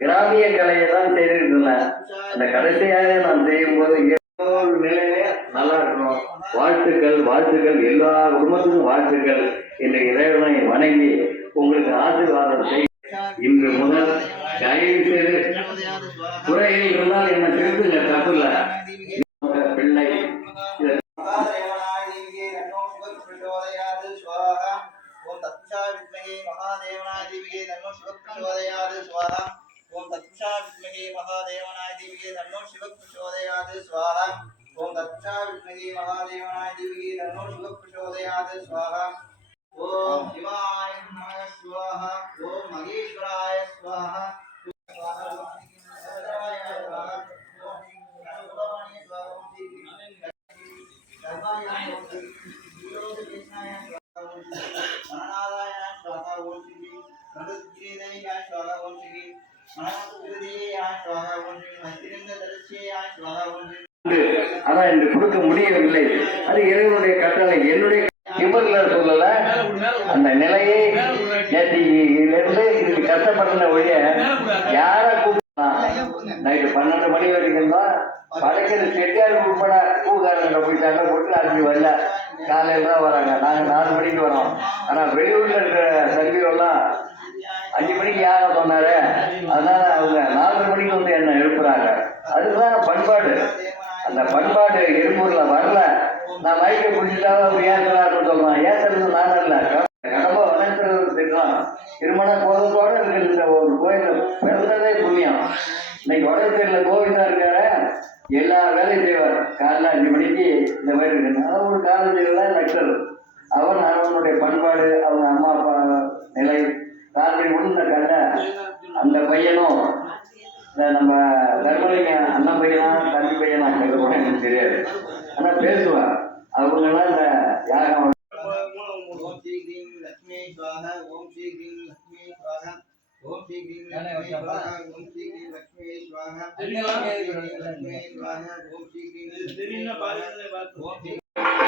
கிராமிய கலையை தான் செய்துட்டு இருந்தேன் அந்த கடைசியாக நான் செய்யும் போது ஒரு நிலையிலே நல்லா இருக்கணும். வாழ்த்துக்கள் வாழ்த்துக்கள். எல்லா குடும்பத்துக்கும் வாழ்த்துக்கள். இந்த இறைவனை வணங்கி உங்களுக்கு ஆசீர்வாதம் செய். இன்று முதல் தயவு செய்து குறைகள் இருந்தால் என்ன திருத்துங்க தப்பு இல்லை பிள்ளை. தீவிகே தன்னோ சிவ பிரச்சோதயாது ओम तत्षा विद्महे महादेवनाय धीमहि तन्नो शिवप्रचोदयात् स्वाहा। ओम तत्षा विद्महे महादेवनाय धीमहि तन्नो शिवप्रचोदयात् स्वाहा। ओम शिवाय नमः स्वाहा। ओम महेश्वराय स्वाहा। स्वाहा ओम श्री गणेशाय स्वाहा ओम श्री ஓம் கொடுக்க முடியவில்லை. அது இறைவனுடைய கட்டளை. என்னுடைய இவர்ல சொல்லல. அந்த நிலையை நேற்றுலேருந்து இதுக்கு கஷ்டப்படுற ஒழிய யார கூப்பிடலாம் நைட்டு பன்னெண்டு மணி வரைக்கும் தான் படைக்கிற செட்டியார் உட்பட பூக்காரங்க போயிட்டாங்க போட்டு அஞ்சு வரல. காலையில தான் வராங்க. நாங்க நாலு மணிக்கு வரோம். ஆனா வெளியூர்ல இருக்கிற சர்வீவெல்லாம் அஞ்சு மணிக்கு யார சொன்னாரு அதனால அவங்க நாலு மணிக்கு வந்து என்ன எழுப்புறாங்க. அதுதான் பண்பாடு. அந்த பண்பாடு எழுப்பூர்ல வரல. நான் மைக்கை பிடிச்சிட்டா அவர் ஏசுறாருன்னு சொல்றான். ஏத்துறது நான் இல்ல. கடமை வளர்க்கிறது திட்டம் திருமண கோலத்தோட இருக்கிற இந்த ஒரு கோயில் பிறந்ததே புண்ணியம். இன்னைக்கு வடத்தேரியில் கோவிந்தா இருக்காரு. எல்லா வேலையும் செய்வார். காலைல அஞ்சு மணிக்கு இந்த மாதிரி இருக்கு. ஒரு காலேஜில் லெக்சர். அவன் அவனுடைய பண்பாடு அவங்க அம்மா அப்பா நிலை காலையில் உள்ள கண்ட அந்த பையனும் நம்ம தர்மலிங்க அண்ணன் பையனா தம்பி பையனா கேட்க கூட எனக்கு தெரியாது. ஆனா பேசுவான் அவங்கெல்லாம் இந்த யாகம் ஓம் ஸ்ரீ கிரீம் லக்ஷ்மி ஸ்வாஹா ஓம் ஸ்ரீ கிரீம் லக்ஷ்மி ஸ்வாஹா ஓம் ஸ்ரீ கிரீம் லக்ஷ்மி ஸ்வாஹா ஓம் ஸ்ரீ கிரீம் லக்ஷ்மி ஸ்வாஹா ஓம் ஸ்ரீ கிரீம் லக்ஷ்மி ஸ்வாஹா ஓம் ஸ்ரீ கிரீம் லக்ஷ்மி ஸ்வாஹா ஓம் ஸ்ரீ